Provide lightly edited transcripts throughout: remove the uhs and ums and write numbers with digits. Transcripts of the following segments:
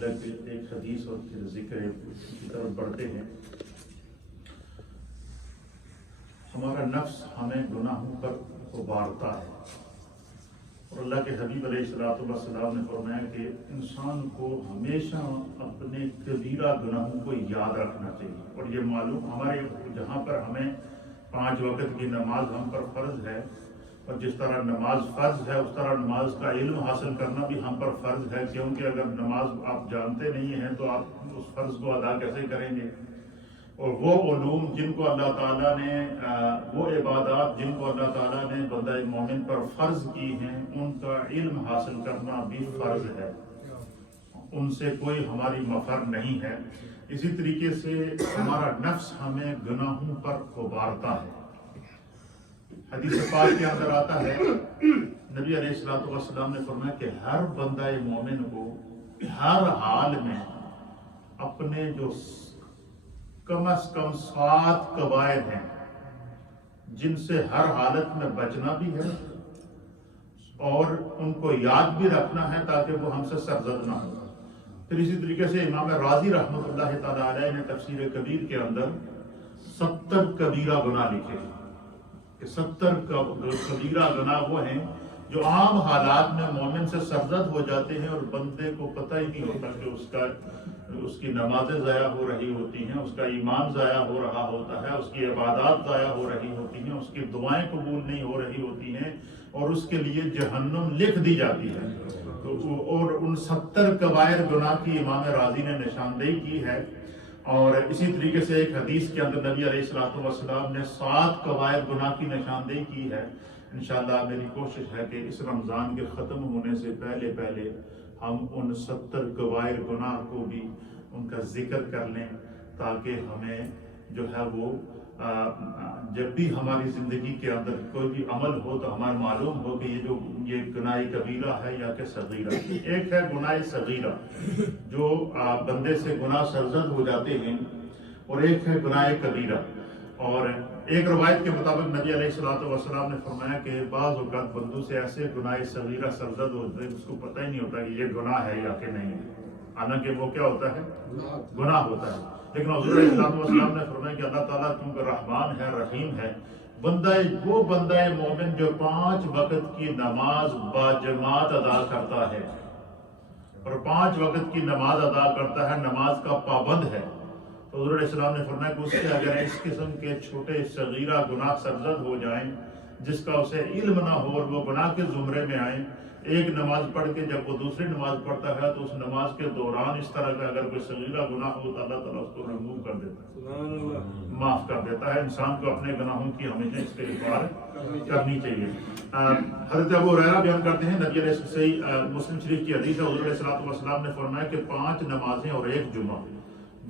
متعلق ایک حدیث اور پھر ذکر کی طرف بڑھتے ہیں۔ ہمارا نفس ہمیں گناہوں پر ابھارتا ہے، اور اللہ کے حبیب علیہ الصلوۃ والسلام نے فرمایا کہ انسان کو ہمیشہ اپنے کبیرہ گناہوں کو یاد رکھنا چاہیے۔ اور یہ معلوم ہمارے جہاں پر ہمیں 5 وقت کی نماز ہم پر فرض ہے، اور جس طرح نماز فرض ہے اس طرح نماز کا علم حاصل کرنا بھی ہم پر فرض ہے، کیونکہ اگر نماز آپ جانتے نہیں ہیں تو آپ اس فرض کو ادا کیسے کریں گے؟ اور وہ علوم جن کو اللہ تعالیٰ نے وہ عبادات جن کو اللہ تعالیٰ نے بندہ مومن پر فرض کی ہیں، ان کا علم حاصل کرنا بھی فرض ہے، ان سے کوئی ہماری مفر نہیں ہے۔ اسی طریقے سے ہمارا نفس ہمیں گناہوں پر ابھارتا ہے۔ حدیث پاک کے اندر آتا ہے، نبی علیہ الصلوۃ والسلام نے فرمایا کہ ہر بندہ مومن کو ہر حال میں اپنے جو کم از کم 7 قواعد ہیں جن سے ہر حالت میں بچنا بھی ہے اور ان کو یاد بھی رکھنا ہے تاکہ وہ ہم سے سرزد نہ ہو۔ پھر اسی طریقے سے امام راضی رحمۃ اللہ تعالیٰ علیہ نے تفسیر کبیر کے اندر 70 کبیرہ گناہ لکھے کہ 70 کبیرہ گناہ وہ ہیں جو عام حالات میں مومن سے سرزد ہو جاتے ہیں اور بندے کو پتہ ہی نہیں ہوتا کہ اس کی نمازیں ضائع ہو رہی ہوتی ہیں، اس کا ایمان ضائع ہو رہا ہوتا ہے، اس کی عبادات ضائع ہو رہی ہوتی ہیں، اس کی دعائیں قبول نہیں ہو رہی ہوتی ہیں، اور اس کے لیے جہنم لکھ دی جاتی ہے۔ اور ان 70 کبائر گناہ کی امام راضی نے نشاندہی کی ہے۔ اور اسی طریقے سے ایک حدیث کے اندر نبی علیہ الصلوۃ والسلام نے 7 کبائر گناہ کی نشاندہی کی ہے۔ انشاءاللہ میری کوشش ہے کہ اس رمضان کے ختم ہونے سے پہلے ہم ان 70 کبائر گناہ کو بھی ان کا ذکر کر لیں، تاکہ ہمیں جو ہے وہ جب بھی ہماری زندگی کے اندر کوئی بھی عمل ہو تو ہمیں معلوم ہو کہ یہ گناہ کبیرہ ہے یا کہ صغیرہ۔ ایک ہے گناہ صغیرہ جو بندے سے گناہ سرزد ہو جاتے ہیں، اور ایک ہے گناہ کبیرہ۔ اور ایک روایت کے مطابق نبی علیہ الصلوۃ والسلام نے فرمایا کہ بعض اوقات بندوں سے ایسے گناہ صغیرہ سرزد ہوتے ہیں اس کو پتہ ہی نہیں ہوتا کہ یہ گناہ ہے یا کہ نہیں ہے، حالانکہ وہ کیا ہوتا ہے؟ گناہ ہوتا ہے۔ لیکن حضور علیہ السلام نے فرمایا کہ اللہ تعالیٰ کیونکہ رحمان ہے، رحیم ہے، وہ بندہ مومن جو 5 وقت کی نماز باجماعت ادا کرتا ہے اور 5 وقت کی نماز ادا کرتا ہے، نماز کا پابند ہے، تو حضور علیہ السلام نے فرمایا کہ اس سے اگر اس قسم کے چھوٹے صغیرہ گناہ سرزد ہو جائیں جس کا اسے علم نہ ہو اور وہ گناہ کے زمرے میں آئیں، ایک نماز پڑھ کے جب وہ دوسری نماز پڑھتا ہے تو اس نماز کے دوران اس طرح کا اگر کوئی صغیرہ گناہ ہو تو اللہ تعالیٰ اس کو رموو کر دیتا ہے، معاف کر دیتا ہے۔ انسان کو اپنے گناہوں کی ہمیشہ استغفار کرنی چاہیے۔ حضرت ابو ہریرہ بیان کرتے ہیں، نبی علیہ صحیح مسلم شریف کی حدیث ہے، حضور علیہ الصلوۃ والسلام نے فرمایا کہ 5 نمازیں اور 1 جمعہ،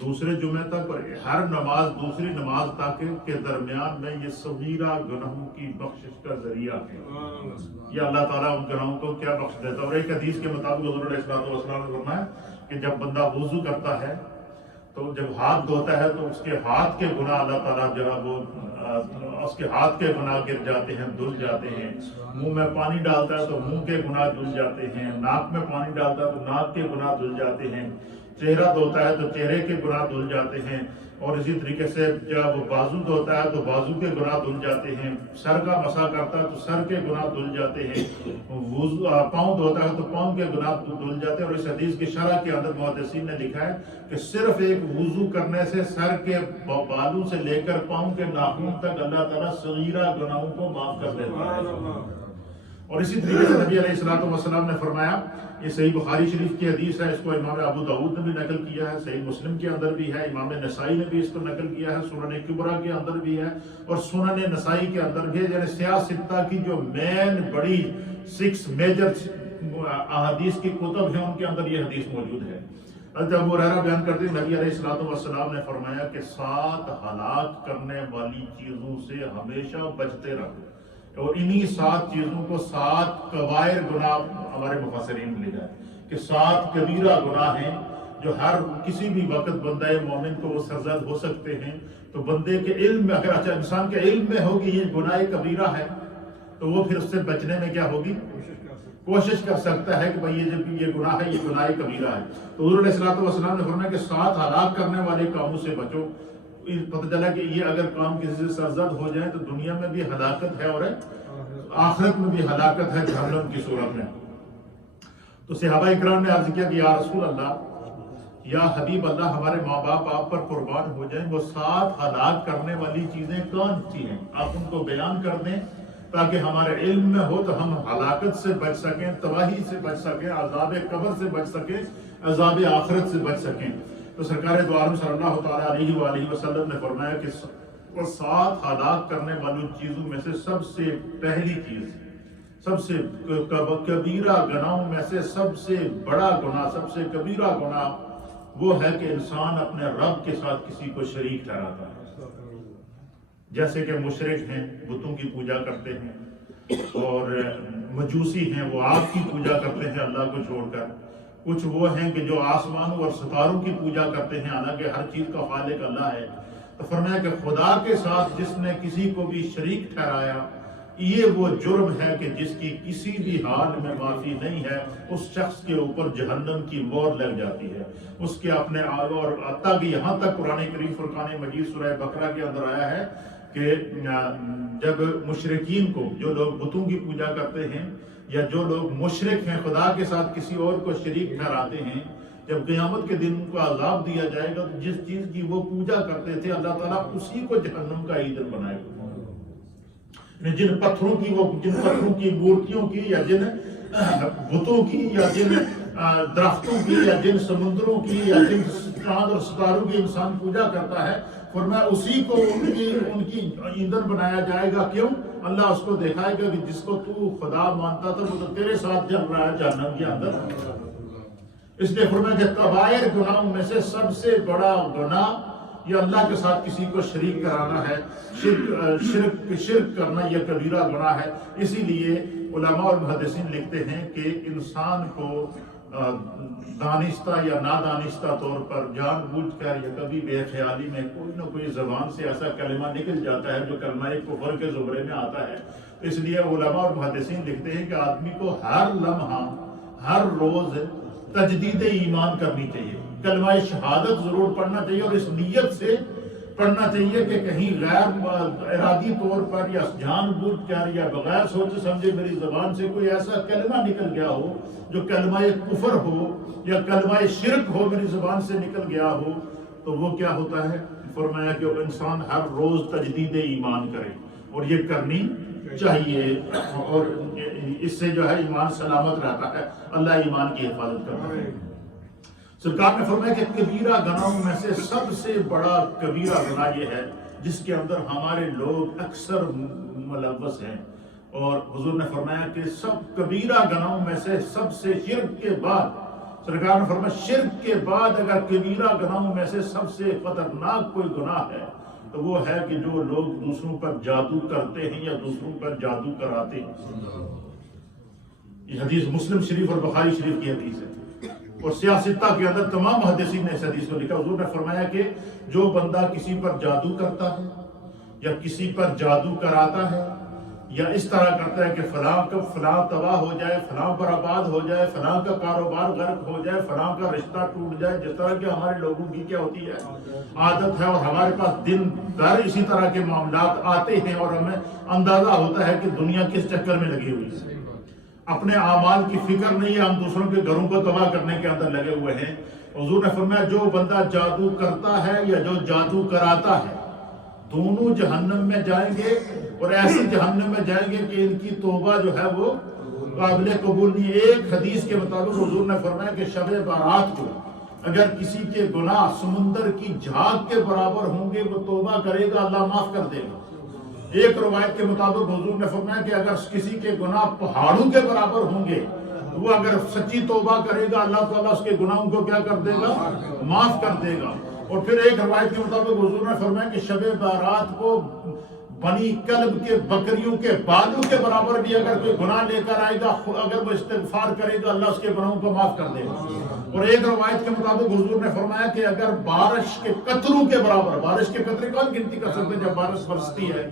دوسرے جمعے تک اور ہر نماز دوسری نماز تک کے درمیان میں یہ صغیرہ گناہوں کی بخشش کا ذریعہ ہے۔ یہ اللہ تعالیٰ ان گناہوں کو کیا بخش دیتا ہے۔ اور ایک حدیث کے مطابق حضور علیہ الصلوۃ والسلام نے فرمایا کہ جب بندہ وضو کرتا ہے تو جب ہاتھ دھوتا ہے تو اس کے ہاتھ کے گناہ اللہ تعالیٰ جو ہے وہ اس کے ہاتھ کے گناہ گر جاتے ہیں، دھل جاتے ہیں۔ منہ میں پانی ڈالتا ہے تو منہ کے گناہ دھل جاتے ہیں، ناک میں پانی ڈالتا ہے تو ناک کے گناہ دھل جاتے ہیں، چہرہ دھوتا ہے تو چہرے کے گناہ دھل جاتے ہیں، اور اسی طریقے سے جب وہ بازو دھوتا ہے تو بازو کے گناہ دھل جاتے ہیں، سر کا مسح کرتا ہے تو سر کے گناہ دھل جاتے ہیں، پاؤں دھوتا ہے تو پاؤں کے گناہ دھل جاتے ہیں۔ اور اس حدیث کی شرح کے اندر محدثین نے لکھا ہے کہ صرف ایک وضو کرنے سے سر کے بالوں سے لے کر پاؤں کے ناخن تک اللہ تعالیٰ صغیرہ گناہوں کو معاف کر دیتا ہے۔ اور اسی طریقے سے نبی علیہ الصلوۃ والسلام نے فرمایا، یہ صحیح بخاری شریف کی حدیث ہے، اس کو امام ابو داؤد نے بھی نقل کیا ہے، صحیح مسلم کے اندر بھی ہے، امام نسائی نے بھی اس کو نقل کیا ہے، سنن کبریٰ کے اندر بھی ہے، اور سنن نسائی کے اندر بھی ہے، یعنی سیاہ ستہ کی جو مین بڑی 6 میجر احادیث کی کتب ہیں ان کے اندر یہ حدیث موجود ہے۔ حضرت ابو ہریرہ بیان کرتے ہیں، نبی علیہ الصلوۃ والسلام نے فرمایا کہ 7 ہلاک کرنے والی چیزوں سے ہمیشہ بچتے رہو، اور انہی 7 چیزوں کو 7 کبائر گناہ ہمارے مفسرین نے لکھا ہے کہ 7 کبیرہ گناہ ہیں جو ہر کسی بھی وقت بندہ مومن کو وہ سرزد ہو سکتے ہیں۔ تو بندے کے علم میں اگر انسان کے علم میں ہو کہ یہ گناہ کبیرہ ہے تو وہ پھر اس سے بچنے میں کیا ہوگی؟ کوشش کر سکتا ہے کہ بھئی یہ گناہ ہے، یہ گناہ کبیرہ ہے. تو حضور علیہ السلام نے فرمایا کہ 7 ہلاک کرنے والے کاموں سے بچو. پتہ چلا کہ یہ اگر کام کسی سے سرزد ہو جائے تو دنیا میں بھی ہلاکت ہے اور آخرت میں بھی ہلاکت ہے جہنم کی صورت میں. تو صحابہ اکرام نے عرض کیا کہ یا رسول اللہ، یا حبیب اللہ، ہمارے ماں باپ آپ پر قربان ہو جائیں، وہ 7 ہلاک کرنے والی چیزیں کون سی ہیں؟ آپ ان کو بیان کر دیں تاکہ ہمارے علم میں ہو تو ہم ہلاکت سے بچ سکیں، تباہی سے بچ سکیں، عذاب قبر سے بچ سکیں، عذاب آخرت سے بچ سکیں. تو سرکار دو عالم صلی اللہ تعالیٰ علیہ وآلہ وسلم نے فرمایا کہ وہ 7 ہلاک کرنے والی چیزوں میں سے سب سے پہلی چیز، سب سے کبیرہ گناہوں میں سے سب سے بڑا گناہ، سب سے کبیرہ گناہ وہ ہے کہ انسان اپنے رب کے ساتھ کسی کو شریک ٹھہراتا ہے. جیسے کہ مشرک ہیں، بتوں کی پوجا کرتے ہیں، اور مجوسی ہیں، وہ آگ کی پوجا کرتے ہیں اللہ کو چھوڑ کر. کچھ وہ ہیں کہ جو آسمانوں اور ستاروں کی پوجا کرتے ہیں، حالانکہ ہر چیز کا خالق اللہ ہے. تو فرمایا کہ خدا کے ساتھ جس نے کسی کو بھی شریک ٹھہرایا، یہ وہ جرم ہے کہ جس کی کسی بھی حال میں معافی نہیں ہے. اس شخص کے اوپر جہنم کی مور لگ جاتی ہے. اس کے اپنے اور حتیٰ کہ یہاں تک قرآن کریم فرقان مجید سورہ بقرہ کے اندر آیا ہے کہ جب مشرکین کو، جو لوگ بتوں کی پوجا کرتے ہیں یا جو لوگ مشرک ہیں، خدا کے ساتھ کسی اور کو شریک ٹھہراتے ہیں، جب قیامت کے دن ان کو عذاب دیا جائے گا تو جس چیز کی وہ پوجا کرتے تھے اللہ تعالیٰ اسی کو جہنم کا ایندھن بنائے گا. جن پتھروں کی مورتیوں کی یا جن بتوں کی یا جن درختوں کی یا جن سمندروں کی یا جن چاند اور ستاروں کی انسان پوجا کرتا ہے، فرمایا اسی کو ان کی ایندھن بنایا جائے گا. کیوں؟ اللہ اس کو دکھائے گا کہ جس کو تو خدا مانتا تھا وہ تو تیرے ساتھ جل رہا ہے جہنم کے اندر. اس لیے فرمایا کہ کبائر گناہوں میں سے سب سے بڑا گناہ یہ اللہ کے ساتھ کسی کو شریک کرانا ہے. شرک کرنا یہ کبیرہ گناہ ہے. اسی لیے علماء اور محدثین لکھتے ہیں کہ انسان کو دانستہ یا نادانستہ طور پر جان بوجھ کر یا کبھی بے خیالی میں کوئی نہ کوئی زبان سے ایسا کلمہ نکل جاتا ہے جو کلمہ کفر کے زمرے میں آتا ہے. اس لیے علماء اور محدثین لکھتے ہیں کہ آدمی کو ہر لمحہ، ہر روز تجدید ایمان کرنی چاہیے. کلمہ شہادت ضرور پڑھنا چاہیے اور اس نیت سے پڑھنا چاہیے کہ کہیں غیر ارادی طور پر یا جان بوجھ کر یا بغیر سوچے سمجھے میری زبان سے کوئی ایسا کلمہ نکل گیا ہو جو کلمہ کفر ہو یا کلمہ شرک ہو، میری زبان سے نکل گیا ہو، تو وہ کیا ہوتا ہے؟ فرمایا کہ انسان ہر روز تجدید ایمان کرے اور یہ کرنی چاہیے، اور اس سے جو ہے ایمان سلامت رہتا ہے. اللہ ایمان کی حفاظت کرتا ہے. سرکار نے فرمایا کہ کبیرہ گناہوں میں سے سب سے بڑا کبیرہ گناہ یہ ہے جس کے اندر ہمارے لوگ اکثر ملوث ہیں. اور حضور نے فرمایا کہ سب کبیرہ گناہوں میں سے سب سے شرک کے بعد، سرکار نے فرمایا شرک کے بعد اگر کبیرہ گناہوں میں سے سب سے خطرناک کوئی گناہ ہے تو وہ ہے کہ جو لوگ دوسروں پر جادو کرتے ہیں یا دوسروں پر جادو کراتے ہیں. یہ حدیث مسلم شریف اور بخاری شریف کی حدیث ہے اور سیاستہ کے اندر تمام محدثین نے اس حدیث کو لکھا. حضور نے فرمایا کہ جو بندہ کسی پر جادو کرتا ہے یا کسی پر جادو کراتا ہے یا اس طرح کرتا ہے کہ فلاں تباہ ہو جائے، فلاں برباد ہو جائے، فلاں کا کاروبار غرق ہو جائے، فلاں کا رشتہ ٹوٹ جائے، جس طرح کہ ہمارے لوگوں کی کیا ہوتی ہے عادت ہے، اور ہمارے پاس دن بھر اسی طرح کے معاملات آتے ہیں اور ہمیں اندازہ ہوتا ہے کہ دنیا کس چکر میں لگی ہوئی ہے. اپنے اعمال کی فکر نہیں ہے، ہم دوسروں کے گھروں کو تباہ کرنے کے اندر لگے ہوئے ہیں. حضور نے فرمایا جو بندہ جادو کرتا ہے یا جو جادو کراتا ہے دونوں جہنم میں جائیں گے، اور ایسی جہنم میں جائیں گے کہ ان کی توبہ جو ہے وہ قابل قبول نہیں. ایک حدیث کے مطابق حضور نے فرمایا کہ شب بارات کو اگر کسی کے گناہ سمندر کی جھاگ کے برابر ہوں گے وہ توبہ کرے گا، اللہ معاف کر دے گا. ایک روایت کے مطابق حضور نے فرمایا کہ اگر کسی کے گناہ پہاڑوں کے برابر ہوں گے تو وہ اگر سچی توبہ کرے گا اللہ تعالیٰ اس کے گناہوں کو کیا کر دے گا؟ معاف کر دے گا. اور پھر ایک روایت کے مطابق حضور نے فرمایا کہ شب بارات کو بنی کلب کے بکریوں کے بالوں کے برابر بھی اگر کوئی گناہ لے کر آئے گا، اگر وہ استغفار کرے گا اللہ اس کے گناہوں کو معاف کر دے گا. اور ایک روایت کے مطابق حضور نے فرمایا کہ اگر بارش کے قطروں کے برابر، بارش کے قطرے کون گنتی کر سکتے ہیں؟ جب بارش برستی ہے،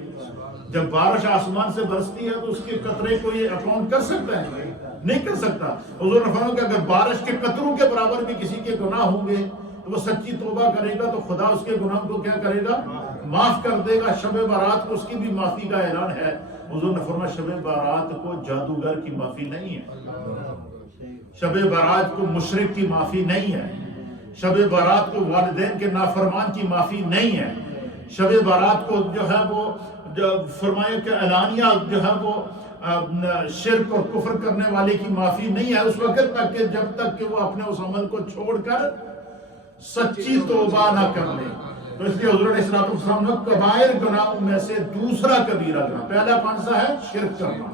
جب بارش آسمان سے برستی ہے تو اس کے قطرے کو یہ اکاؤنٹ کر سکتا ہے؟ نہیں کر سکتا. حضور نے فرمایا کہ اگر بارش کے قطروں کے برابر بھی کسی کے گناہ ہوں گے تو وہ سچی توبہ کرے گا تو خدا اس کے گناہ کو کیا کرے گا؟ معاف کر دے گا. شب بارات کو اس کی بھی معافی کا اعلان ہے. حضور نے فرمایا شب بارات کو جادوگر کی معافی نہیں ہے, شب بارات کو مشرک کی معافی نہیں ہے, شب بارات کو والدین کے نافرمان کی معافی نہیں ہے, شب بارات کو جو ہے وہ فرمایا کہ اعلانیہ جو ہے وہ شرک اور کفر کرنے والے کی معافی نہیں ہے اس وقت تک کہ جب تک کہ وہ اپنے اس عمل کو چھوڑ کر سچی توبہ نہ کر لے. تو اس لیے حضور علیہ السلام نے کبائر گناہوں میں سے دوسرا کبیرہ گناہ, پہلا کون سا ہے؟ شرک کرنا,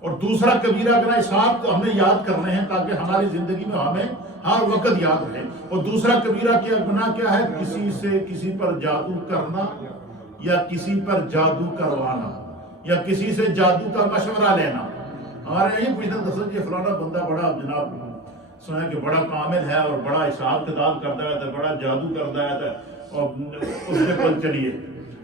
اور دوسرا کبیرہ گناہ اس آپ کو ہمیں یاد کرنے ہیں تاکہ ہماری زندگی میں ہمیں ہر وقت یاد رہے. اور دوسرا کبیرہ گناہ کیا ہے؟ کسی سے کسی پر جادو کرنا یا کسی پر جادو کروانا یا کسی سے جادو کا مشورہ لینا. ہمارے یہی پوچھنا دس یہ فلانا بندہ بڑا جناب سنا کہ بڑا کامل ہے اور بڑا حساب کتاب کرتا ہے, بڑا جادو کرتا ہے اور اس کے پر چلیے.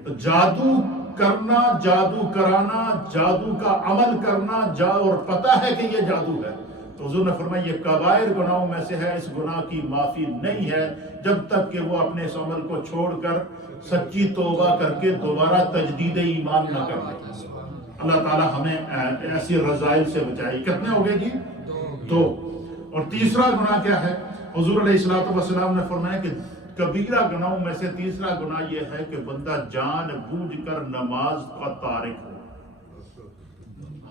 تو جادو کرنا, جادو کرانا, جادو کا عمل کرنا اور پتہ ہے کہ یہ جادو ہے, تو حضور نے فرمایا یہ کبائر گناہوں میں سے ہے. اس گناہ کی معافی نہیں ہے جب تک کہ وہ اپنے اس عمل کو چھوڑ کر سچی توبہ کر کے دوبارہ تجدید ایمان نہ کر لے. اللہ تعالی ہمیں ایسی رذائل سے بچائے. کتنے ہو گئے جی؟ 2. اور تیسرا گناہ کیا ہے؟ حضور علیہ السلام نے فرمایا کہ کبیرہ گناہوں میں سے تیسرا گناہ یہ ہے کہ بندہ جان بوجھ کر نماز کا تارک ہو.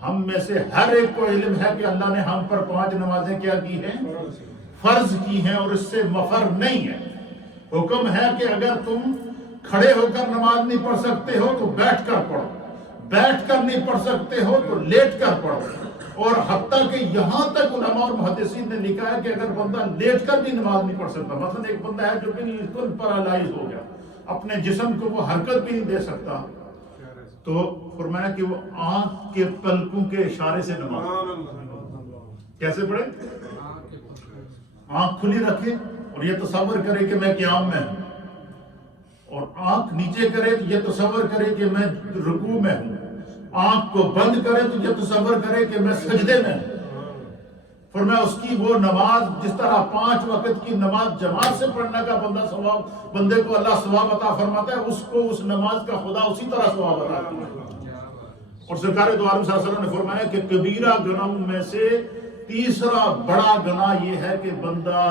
ہم میں سے ہر ایک کو علم ہے کہ اللہ نے ہم پر 5 نمازیں کیا کی ہیں؟ فرض کی ہیں, اور اس سے مفر نہیں ہے. حکم ہے کہ اگر تم کھڑے ہو کر نماز نہیں پڑھ سکتے ہو تو بیٹھ کر پڑھو, بیٹھ کر نہیں پڑھ سکتے ہو تو لیٹ کر پڑھو. اور حتیٰ کہ یہاں تک علماء اور محدثین نے لکھا ہے کہ اگر بندہ لیٹ کر بھی نماز نہیں پڑھ سکتا, مثلا ایک بندہ ہے جو بالکل پیرالائز ہو گیا, اپنے جسم کو وہ حرکت بھی نہیں دے سکتا, تو فرمایا کہ وہ آنکھ کے پلکوں کے اشارے سے نماز کیسے پڑھے؟ آنکھ کھلی رکھے اور یہ تصور کرے کہ میں قیام میں ہوں, اور آنکھ نیچے کرے تو یہ تصور کرے کہ میں رکوع میں ہوں, آنکھ کو بند کرے تو یہ تصور کرے کہ میں سجدے میں ہوں. فرمایا اس کی وہ نماز جس طرح 5 وقت کی نماز جماعت سے پڑھنے کا بندے کو اللہ ثواب عطا فرماتا ہے, اس کو اس نماز کا خدا اسی طرح ثواب عطا فرماتا ہے. اور سرکار دو عالم صلی اللہ علیہ وسلم نے فرمایا کہ کبیرہ گناہوں میں سے تیسرا بڑا گناہ یہ ہے کہ بندہ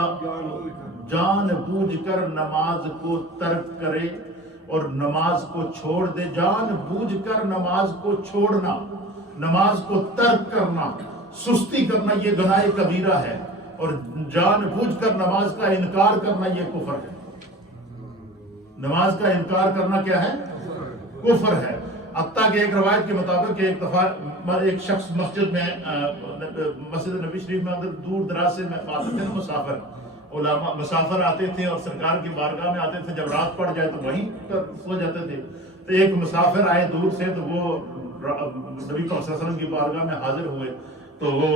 جان بوجھ کر نماز کو ترک کرے اور نماز کو چھوڑ دے. جان بوجھ کر نماز کو چھوڑنا, نماز کو ترک کرنا, سستی کرنا یہ گناہ کبیرہ ہے, اور جان بوجھ کر نماز کا انکار کرنا یہ کفر ہے. نماز کا انکار کرنا کیا ہے؟ کفر ہے. حتیٰ کہ ایک روایت کے مطابق ایک دفعہ ایک شخص مسجد میں مسجد نبی شریف میں اندر دور دراز سے محفاظت ہے مسافر علماء مسافر آتے تھے اور سرکار کی بارگاہ میں آتے تھے, جب رات پڑ جائے تو وہیں سو جاتے تھے. تو ایک مسافر آئے دور سے, تو وہ نبی صلی اللہ علیہ وسلم کی بارگاہ میں حاضر ہوئے, تو وہ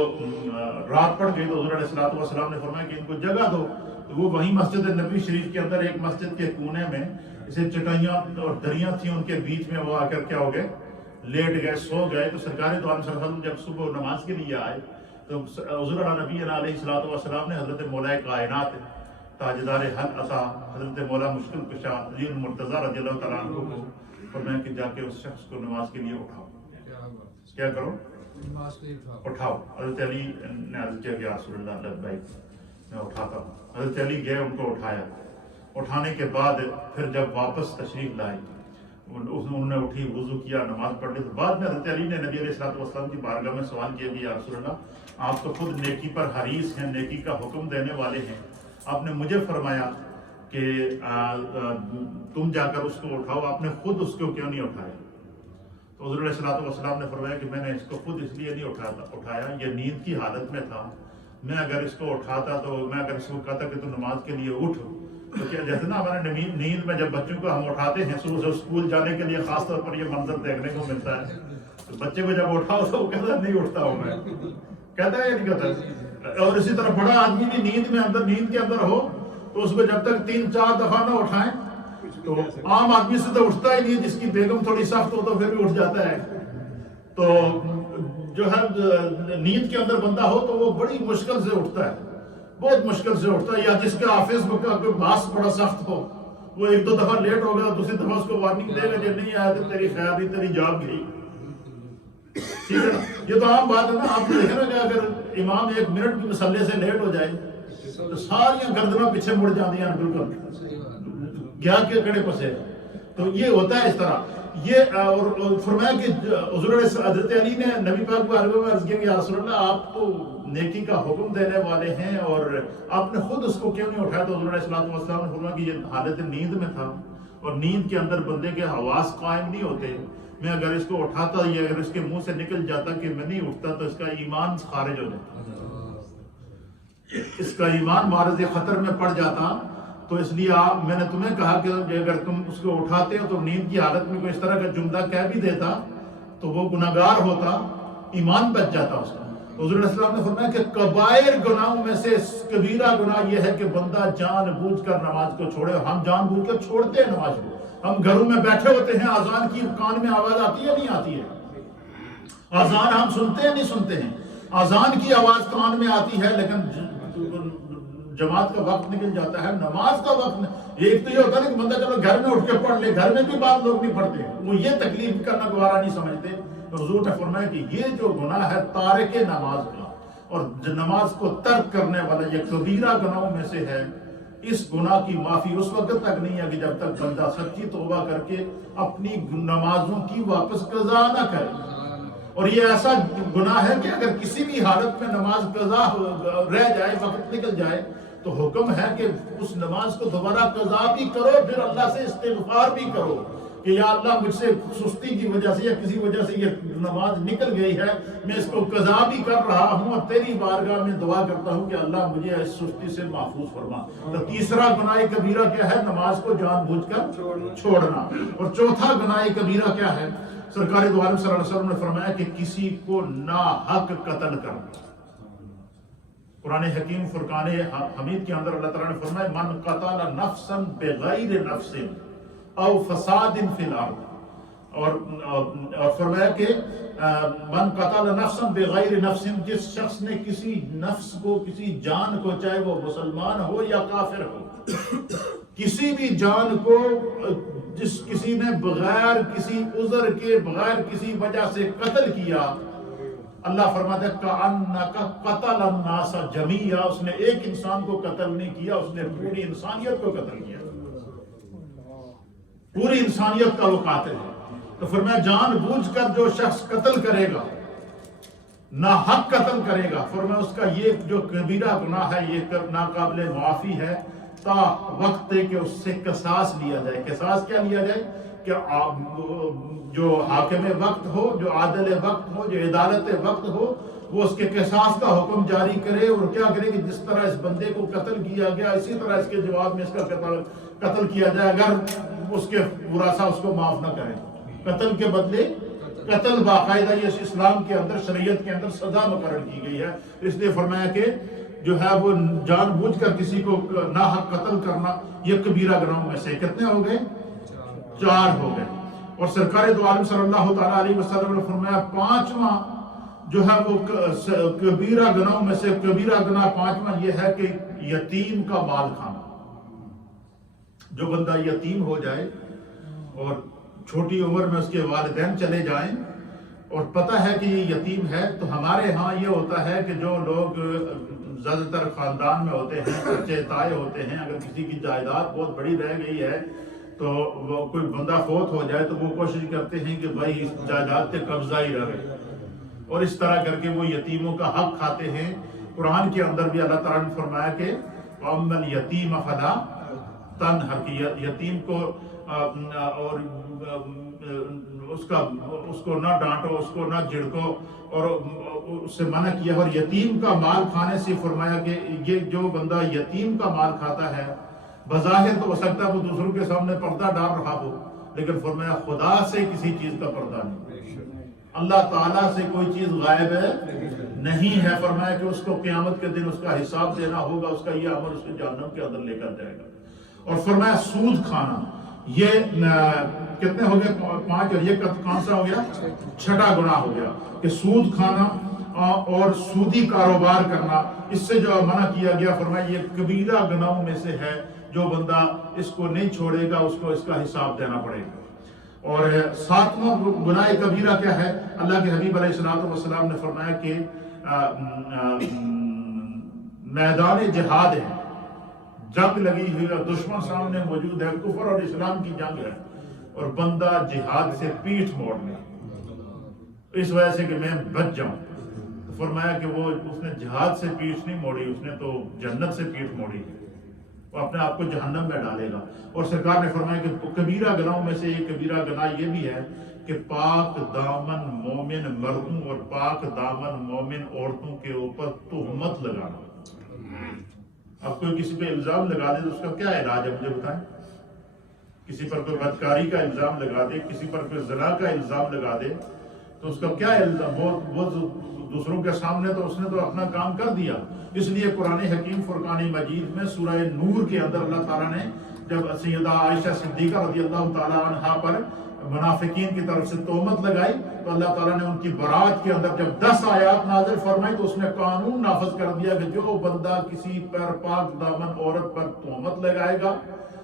رات پڑ گئی. تو حضور علیہ السلام نے فرمایا کہ ان کو جگہ دو. تو وہ وہیں مسجد نبی شریف کے اندر ایک مسجد کے کونے میں اسے چٹائیاں اور دریاں تھیں, ان کے بیچ میں وہ آ کر کیا ہو گئے, لیٹ گئے, سو گئے. تو سرکار دو عالم صلی اللہ علیہ وسلم جب صبح نماز کے لیے آئے تو حضور نبی علیہ السلام نے حضرت مولا کائنات تاجدار حق عطا حضرت مولا مشکل کشا علی المرتضیٰ رضی اللہ تعالیٰ عنہ کو فرمایا کہ جا کے اس شخص کو نماز کے لیے اٹھاؤ. کیا کرو؟ اٹھاؤ. حضرت علی نے عرض کیا کہ رسول اللہ لبیک, میں اٹھاتا ہوں. حضرت علی گئے, ان کو اٹھایا. اٹھانے کے بعد پھر جب واپس تشریف لائے, انہوں نے اٹھی, وضو کیا, نماز پڑھ لی. تو بعد میں حضرت علی نے نبی علیہ السلام کی بارگاہ میں سوال کیا کہ یا رسول اللہ آپ تو خود نیکی پر حریص ہیں, نیکی کا حکم دینے والے ہیں, آپ نے مجھے فرمایا کہ تم جا کر اس کو اٹھاؤ, آپ نے خود اس کو کیوں نہیں اٹھایا؟ تو حضور علیہ السلام نے فرمایا کہ میں نے اس کو خود اس لیے نہیں اٹھایا, یہ نیند کی حالت میں تھا. میں اگر اس کو اٹھاتا تو میں اگر اس کو کہتا کہ تو نماز کے لیے اٹھ, تو کیا جیسے نا ہمارے نیند میں جب بچوں کو ہم اٹھاتے ہیں صبح سے اسکول جانے کے لیے, خاص طور پر یہ منظر دیکھنے کو ملتا ہے, تو بچے کو جب اٹھاؤ تو وہ کہتا نہیں اٹھتا ہوں میں, کہتا ہے یا نہیں کہتا. اور اسی طرح بڑا آدمی بھی نیند کے اندر ہو تو اس کو جب تک 3-4 دفعہ نہ اٹھائیں, تو عام آدمی سے تو اٹھتا ہی نہیں, جس کی بیگم تھوڑی سخت ہو تو پھر بھی اٹھ جاتا ہے. تو جو ہے نیند کے اندر بندہ ہو تو وہ بڑی مشکل سے اٹھتا ہے، بہت مشکل سے اٹھتا ہے، یا جس کے آفس کا کوئی باس بڑا سخت ہو، وہ ایک دو دفعہ لیٹ ہو گیا، دوسری دفعہ اس کو وارننگ دے گا کہ نہیں آیا تو تیری خیر نہیں، تیری جاب گئی. ٹھیک ہے نا، یہ تو عام بات ہے نا. آپ دیکھیں نا کہ اگر امام 1 منٹ بھی مصلی سے لیٹ ہو جائے تو ساری گردنوں پیچھے مڑ جاتی ہیں، بالکل گیا کے کڑے پسے. تو یہ ہوتا ہے اس طرح. یہ اور فرمایا کہ حضور حضرت علی نے نبی پاک کو عربی میں عرض کیا کہ یا رسول اللہ آپ تو نیکی کا حکم دینے والے ہیں اور آپ نے خود اس کو کیوں نہیں اٹھایا؟ تو حضور علیہ الصلوۃ والسلام نے فرمایا کہ یہ حالت نیند میں تھا اور نیند کے اندر بندے کے حواس قائم نہیں ہوتے. میں اگر اس کو اٹھاتا یا اگر اس کے منہ سے نکل جاتا کہ میں نہیں اٹھتا تو اس کا ایمان خارج ہو جاتا، اس کا ایمان معرض خطر میں پڑ جاتا. تو اس لیے میں نے تمہیں کہا کہ اگر تم اس کو اٹھاتے ہو تو نیند کی حالت میں کوئی اس طرح کا جملہ کہہ بھی دیتا تو وہ گناہگار ہوتا، ایمان بچ جاتا اس کا. حضور علیہ السلام نے فرمایا کہ کبائر گناہوں میں سے کبیرہ گناہ یہ ہے کہ بندہ جان بوجھ کر نماز کو چھوڑے. ہم جان بوجھ کر چھوڑتے ہیں نماز کو. ہم گھروں میں بیٹھے ہوتے ہیں، اذان کی کان میں آواز آتی ہے نہیں آتی ہے؟ اذان ہم سنتے ہیں نہیں سنتے ہیں؟ اذان کی آواز کان میں آتی ہے لیکن جماعت کا وقت نکل جاتا ہے، نماز کا وقت. ایک تو یہ ہوتا ہے کہ بندہ چلو گھر میں اٹھ کے پڑھ لے، گھر میں بھی بعض لوگ نہیں پڑھتے، وہ یہ تکلیف کرنا گوارا نہیں سمجھتے. تو حضور نے فرمایا کہ یہ جو گناہ ہے تارک نماز کا اور نماز کو ترک کرنے والا یہ کبیرہ گناہوں میں سے ہے. اس گناہ کی معافی اس وقت تک نہیں ہے کہ جب تک بندہ سچی توبہ کر کے اپنی نمازوں کی واپس قضا نہ کرے. اور یہ ایسا گناہ ہے کہ اگر کسی بھی حالت میں نماز قضا رہ جائے، وقت نکل جائے، تو حکم ہے کہ اس نماز کو دوبارہ قضا بھی کرو، پھر اللہ سے استغفار بھی کرو کہ یا اللہ مجھ سے سستی کی وجہ سے یا کسی وجہ سے یہ نماز نکل گئی ہے، میں اس کو قضا بھی کر رہا ہوں اور تیری بارگاہ میں دعا کرتا ہوں کہ اللہ مجھے اس سستی سے محفوظ فرما. تو تیسرا گناہ کبیرہ کیا ہے؟ نماز کو جان بوجھ کر چھوڑنا. اور چوتھا گناہ کبیرہ کیا ہے؟ سرکار دو عالم صلی اللہ علیہ وسلم نے فرمایا کہ کسی کو ناحق قتل کرنا. قرآن حکیم فرقان حمید کے اندر اللہ تعالیٰ نے فرمایا من قتل نفسا بغیر نفس او فساد فی الارض. اور فرمایا کہ من قتل نفسا بغیر نفس، جس شخص نے کسی نفس کو، کسی جان کو، چاہے وہ مسلمان ہو یا کافر ہو، کسی بھی جان کو جس کسی نے بغیر کسی عذر کے، بغیر کسی وجہ سے قتل کیا، اللہ فرماتا ہے کَأَنَّكَ قَتَلَ النَّاسَ جَمِيعًا، اس نے ایک انسان کو قتل نہیں کیا، اس نے پوری انسانیت کو قتل کیا. پوری انسانیت کا وہ قاتل ہے. تو فرمایا جان بوجھ کر جو شخص قتل کرے گا، ناحق قتل کرے گا، فرمایا اس کا یہ جو کبیرہ گناہ ہے یہ ناقابل معافی ہے تا وقت کہ اس سے قصاص لیا جائے. قصاص کیا لیا جائے؟ کہ جو حاکم وقت ہو، جو عادل وقت ہو، جو عدالت وقت ہو، وہ اس کے قصاص کا حکم جاری کرے اور کیا کرے کہ جس طرح اس بندے کو قتل کیا گیا اسی طرح اس کے جواب میں اس کا قتل کیا جائے، اگر اس کے ورثہ اس کو معاف نہ کریں. قتل کے بدلے قتل باقاعدہ یہ اسلام کے اندر، شریعت کے اندر سزا مقرر کی گئی ہے. اس لیے فرمایا کہ جو ہے وہ جان بوجھ کر کسی کو ناحق قتل کرنا یہ کبیرہ گناہوں میں سے کتنے ہو گئے؟ 4 ہو گئے. اور سرکار دو عالم صلی اللہ تعالیٰ علیہ وسلم نے فرمایا 5واں جو ہے وہ کبیرہ گناہوں میں سے کبیرہ گناہ 5واں یہ ہے کہ یتیم کا مال کھانا. جو بندہ یتیم ہو جائے اور چھوٹی عمر میں اس کے والدین چلے جائیں اور پتہ ہے کہ یہ یتیم ہے، تو ہمارے ہاں یہ ہوتا ہے کہ جو لوگ زیادہ تر خاندان میں ہوتے ہیں، بچے تائے ہوتے ہیں، اگر کسی کی جائیداد بہت بڑی رہ گئی ہے تو وہ کوئی بندہ فوت ہو جائے تو وہ کوشش کرتے ہیں کہ بھائی اس جائیداد پہ قبضہ ہی رہے، اور اس طرح کر کے وہ یتیموں کا حق کھاتے ہیں. قرآن کے اندر بھی اللہ تعالیٰ نے فرمایا کہ وَأَمَّا الْيَتِيمَ فَلَا تَنْهَرْ، کہ یتیم کو اور اس کو نہ ڈانٹو، اس کو نہ جھڑکو، اور اس سے منع کیا. اور یتیم کا مال کھانے سے فرمایا کہ یہ جو بندہ یتیم کا مال کھاتا ہے بظاہر تو ہو سکتا ہے وہ دوسروں کے سامنے پردہ ڈال رہا ہو، لیکن فرمایا خدا سے کسی چیز کا پردہ نہیں، اللہ تعالیٰ سے کوئی چیز غائب نہیں ہے. فرمایا کہ اس کو قیامت کے دن اس کا حساب دینا ہوگا، اس کا یہ عمل اس کو جہنم کے اندر لے کر جائے گا. اور فرمایا سود کھانا یہ کتنے ہو گئے؟ 5. اور یہ کون سا ہو گیا؟ 6واں گناہ ہو گیا کہ سود کھانا اور سودی کاروبار کرنا، اس سے جو منع کیا گیا، فرمایا یہ کبیرہ گناہوں میں سے ہے، جو بندہ اس کو نہیں چھوڑے گا اس کو اس کا حساب دینا پڑے گا۔ اور 7واں گناہ کبیرہ کیا ہے؟ اللہ کے حبیب علیہ السلام نے فرمایا کہ میدان جہاد ہے، جنگ لگی ہوئی اور دشمن سامنے موجود ہے، کفر اور اسلام کی جنگ ہے، اور بندہ جہاد سے پیٹھ موڑ لے اس وجہ سے کہ میں بچ جاؤں، تو فرمایا کہ وہ اس نے جہاد سے پیٹھ نہیں موڑی، اس نے تو جنت سے پیٹھ موڑی ہے، وہ اپنے آپ کو جہنم میں ڈالے گا۔ اور سرکار نے فرمایا کہ کبیرہ گناہوں میں سے ایک کبیرہ گناہ یہ بھی ہے کہ پاک دامن مومن مردوں اور پاک دامن مومن عورتوں کے اوپر تہمت لگانا۔ اب کوئی کسی پہ الزام لگا دے تو اس کا کیا علاج ہے مجھے بتائیں؟ کسی پر کوئی بدکاری کا الزام لگا دے، کسی پر کوئی زنا کا الزام لگا دے تو اس کا کیا الزام؟ وہ دوسروں کے سامنے تو اس نے تو اپنا کام کر دیا۔ اس لیے قرآن حکیم فرقان مجید میں سورہ نور کے اندر اللہ تعالیٰ نے جب سیدہ عائشہ صدیقہ رضی اللہ تعالیٰ عنہا پر منافقین کی طرف سے تہمت لگائی تو اللہ تعالیٰ نے ان کی برات کے اندر جب 10 آیات نازل فرمائی تو اس میں قانون نافذ کر دیا کہ جو بندہ کسی پر پاک دامن عورت پر تہمت لگائے گا،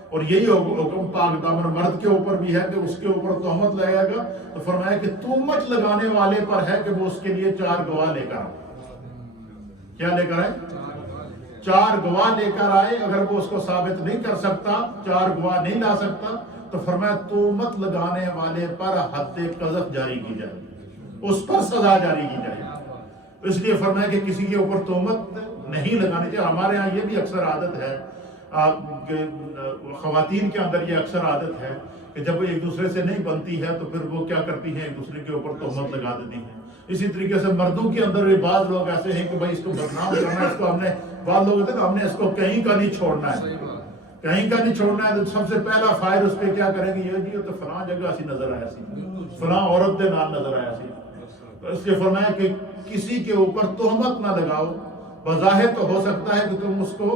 اور یہی حکم پاک دامن مرد کے اوپر بھی ہے کہ اس کے اوپر تہمت لگائے گا، تو فرمایا کہ تہمت لگانے والے پر ہے کہ وہ اس کے لیے 4 گواہ لے کر آئے۔ کیا لے کر آئے؟ 4 گواہ لے کر آئے۔ اگر وہ اس کو ثابت نہیں کر سکتا، 4 گواہ نہیں لا سکتا، تو فرمایا تہمت لگانے والے پر حد قذف جاری کی جائے گی، اس پر سزا جاری کی جائے گی۔ اس لیے فرمایا کہ کسی کے اوپر تہمت نہیں لگانی چاہیے۔ ہمارے ہاں یہ بھی اکثر عادت ہے کہ خواتین کے اندر یہ اکثر عادت ہے کہ جب وہ ایک دوسرے سے نہیں بنتی ہے تو پھر وہ کیا کرتی ہیں؟ ایک دوسرے کے اوپر تہمت لگا دیتی ہیں۔ اسی طریقے سے مردوں کے اندر بھی بعض لوگ ایسے ہیں کہ بھائی اس کو بدنام کرنا ہے، اس کو ہم نے، بعض لوگ ہوتے ہیں ہم نے اس کو کہیں کا نہیں چھوڑنا ہے، کہیں کا نہیں چھوڑنا ہے، تو سب سے پہلا فائر اس پہ کیا کریں گے؟ یہ جی تو فلاں جگہ ایسی نظر آیا سی، فلاں عورت دے نام نظر آیا سی۔ تو اس لیے فرمایا کہ کسی کے اوپر تہمت نہ لگاؤ۔ بظاہر تو ہو سکتا ہے کہ تم اس کو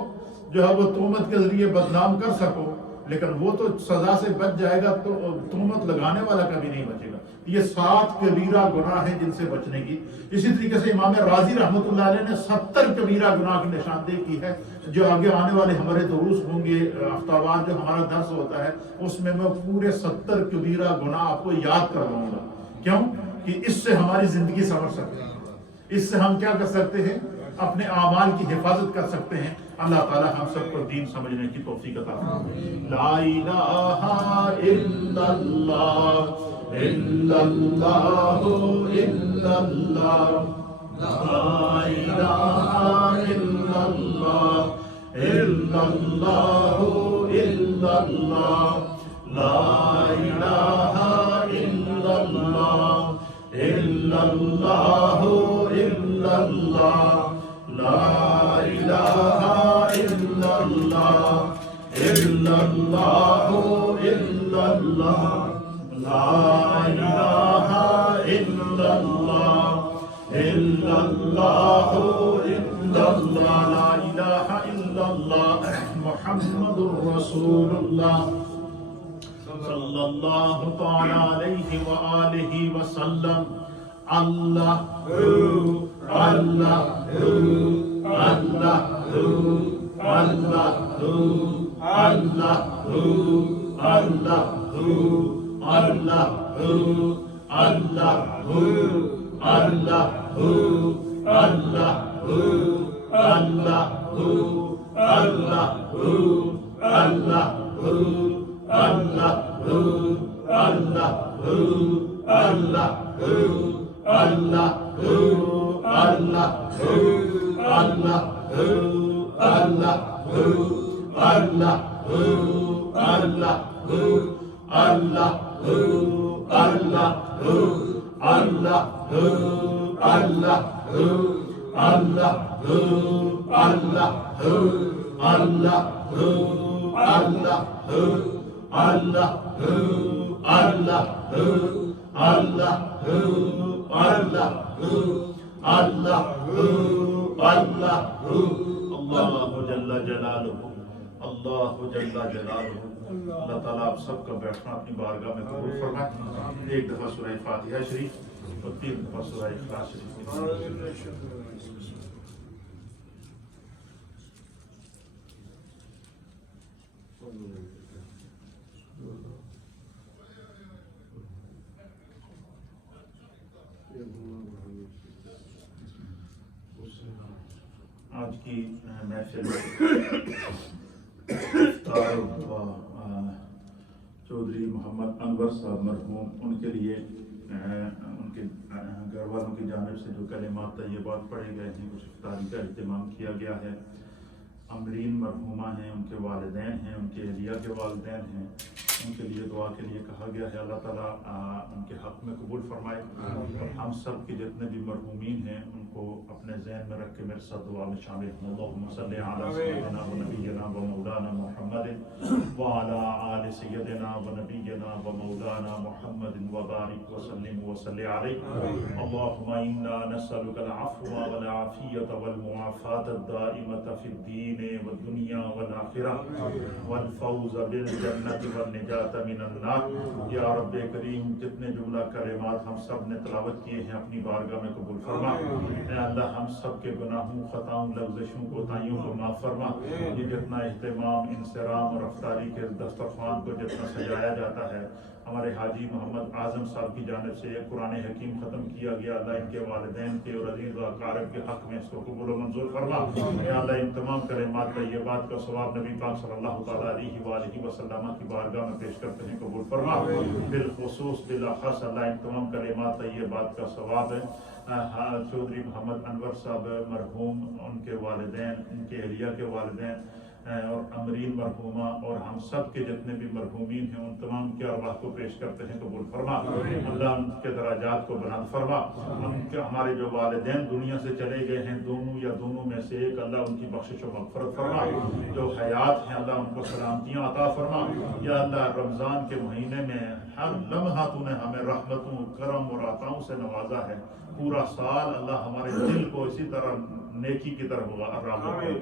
جو ہے وہ تہمت کے ذریعے بدنام کر سکو، لیکن وہ تو سزا سے بچ جائے گا، تو تہمت لگانے والا کبھی نہیں بچے گا۔ یہ 7 کبیرہ گناہ ہیں جن سے بچنے کی۔ اسی طریقے سے امام راضی رحمۃ اللہ علیہ نے 70 کبیرہ گناہ کی نشاندہی کی ہے، جو آگے آنے والے ہمارے دروس ہوں گے، ہفتہ جو ہمارا درس ہوتا ہے اس میں پورے 70 کبیرہ گناہ آپ کو یاد کرواؤں گا۔ کیوں؟ کہ اس سے ہماری زندگی سنور سکتی ہے، اس سے ہم کیا کر سکتے ہیں؟ اپنے اعمال کی حفاظت کر سکتے ہیں۔ اللہ تعالی ہم سب کو دین سمجھنے کی توفیق عطا فرمائے۔ لا الہ الا اللہ الا اللہ الا اللہ، لا الہ الا اللہ الا اللہ الا اللہ، لا الہ الا اللہ الا اللہ الا اللہ، لا الہ الا اللہ الا اللہ الا اللہ، لا الہ الا اللہ الا اللہ الا اللہ، لا الہ الا اللہ محمد رسول اللہ صلی اللہ تعالی علیہ وآلہ وسلم۔ اللہ اللہ اللہ اللہ اللہ اللہ اللہ اللہ اللہ اللہ اللہ اللہ اللہ اللہ جل جلالہ اللہ جل جلالہ اللہ تعالیٰ آپ سب کا بیٹھنا اپنی بارگاہ میں قبول فرمائے. ایک دفعہ سورہ فاتحہ شریف اور 3 دفعہ سورہ اخلاص شریف. آج کی محفل چودھری محمد انور صاحب مرحوم ان کے لیے ان کے گھر والوں کی جانب سے جو کلمات طیبات پڑھے گئے ہیں کچھ افطاری کا اہتمام کیا گیا ہے. امرین مرحومہ ہیں, ان کے والدین ہیں, ان کے اہلیہ کے والدین ہیں, ان کے لیے دعا کے لیے کہا گیا ہے. اللہ تعالیٰ ان کے حق میں قبول فرمائے اور ہم سب کے جتنے بھی مرحومین ہیں ان کو اپنے ذہن میں رکھ کے میرے ساتھ دعا میں شامل ہوں. اللہم صلی علی سیدنا و نبینا و مولانا محمد وعلی آل سیدنا و نبینا و مولانا محمد وبارک وسلم وصلی علیہ. اللہم انا نسألک العفو والعافیۃ والمعافاۃ الدائمۃ فی الدین والدنیا والآخرہ والفوز بالجنۃ والنجاۃ من النار. یا رب کریم جتنے جملہ کلمات ہم سب نے تلاوت کیے ہیں اپنی بارگاہ میں قبول فرما. اے اللہ ہم سب کے گناہوں خطاؤں لغزشوں کوتاہیوں کو معاف فرما. یہ جتنا اہتمام انصرام اور افطاری کے دسترخوان کو جتنا سجایا جاتا ہے ہمارے حاجی محمد اعظم صاحب کی جانب سے ایک قرآن حکیم ختم کیا گیا. اللہ ان کے والدین کے اور عزیز و اقارب کے حق میں اس کو قبول و منظور فرما. اے اللہ ان تمام کلمات طیبات کا ثواب نبی پاک صلی اللہ تعالیٰ علیہ وآلہ وسلم کی بارگاہ میں پیش کرتے ہیں قبول فرما. بالخصوص بالاخص اللہ ان تمام کلمات طیبات کا ثواب ہے چودھری محمد انور صاحب مرحوم, ان کے والدین, ان کے اہلیہ کے والدین اور امرین مرحومہ اور ہم سب کے جتنے بھی مرحومین ہیں ان تمام کے ارواح کو پیش کرتے ہیں قبول فرما. اللہ ان کے درجات کو بلند فرما. ہمارے جو والدین دنیا سے چلے گئے ہیں دونوں یا دونوں میں سے ایک, اللہ ان کی بخشش و مغفرت فرما. جو حیات ہیں اللہ ان کو سلامتیاں عطا فرما. یا اللہ رمضان کے مہینے میں ہر لمحہ تو نے ہمیں رحمتوں کرم اور عطاؤں سے نوازا ہے. پورا سال اللہ ہمارے دل کو اسی طرح نیکی کی طرف راغب کر دے,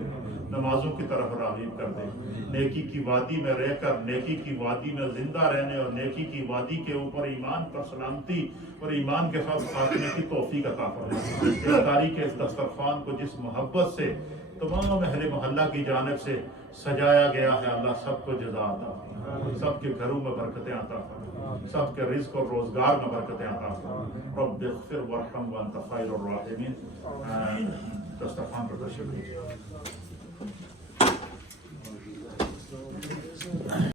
نمازوں کی طرف راغب کر دے. نیکی کی وادی میں رہ کر نیکی کی وادی میں زندہ رہنے اور نیکی کی وادی کے اوپر ایمان پر سلامتی اور ایمان کے ساتھ خاتمے کی توفیق عطا فرما. افطاری کے اس دسترخوان کو جس محبت سے تمام اہل محلہ کی جانب سے سجایا گیا ہے اللہ سب کو جزا عطا فرما. سب کے گھروں میں برکتیں عطا فرما. سب کے رزق اور روزگار میں برکتیں عطا فرما. رب اغفر وارحم وانت خیر الراحمین. دسترخوان پر تشریف لیجیے.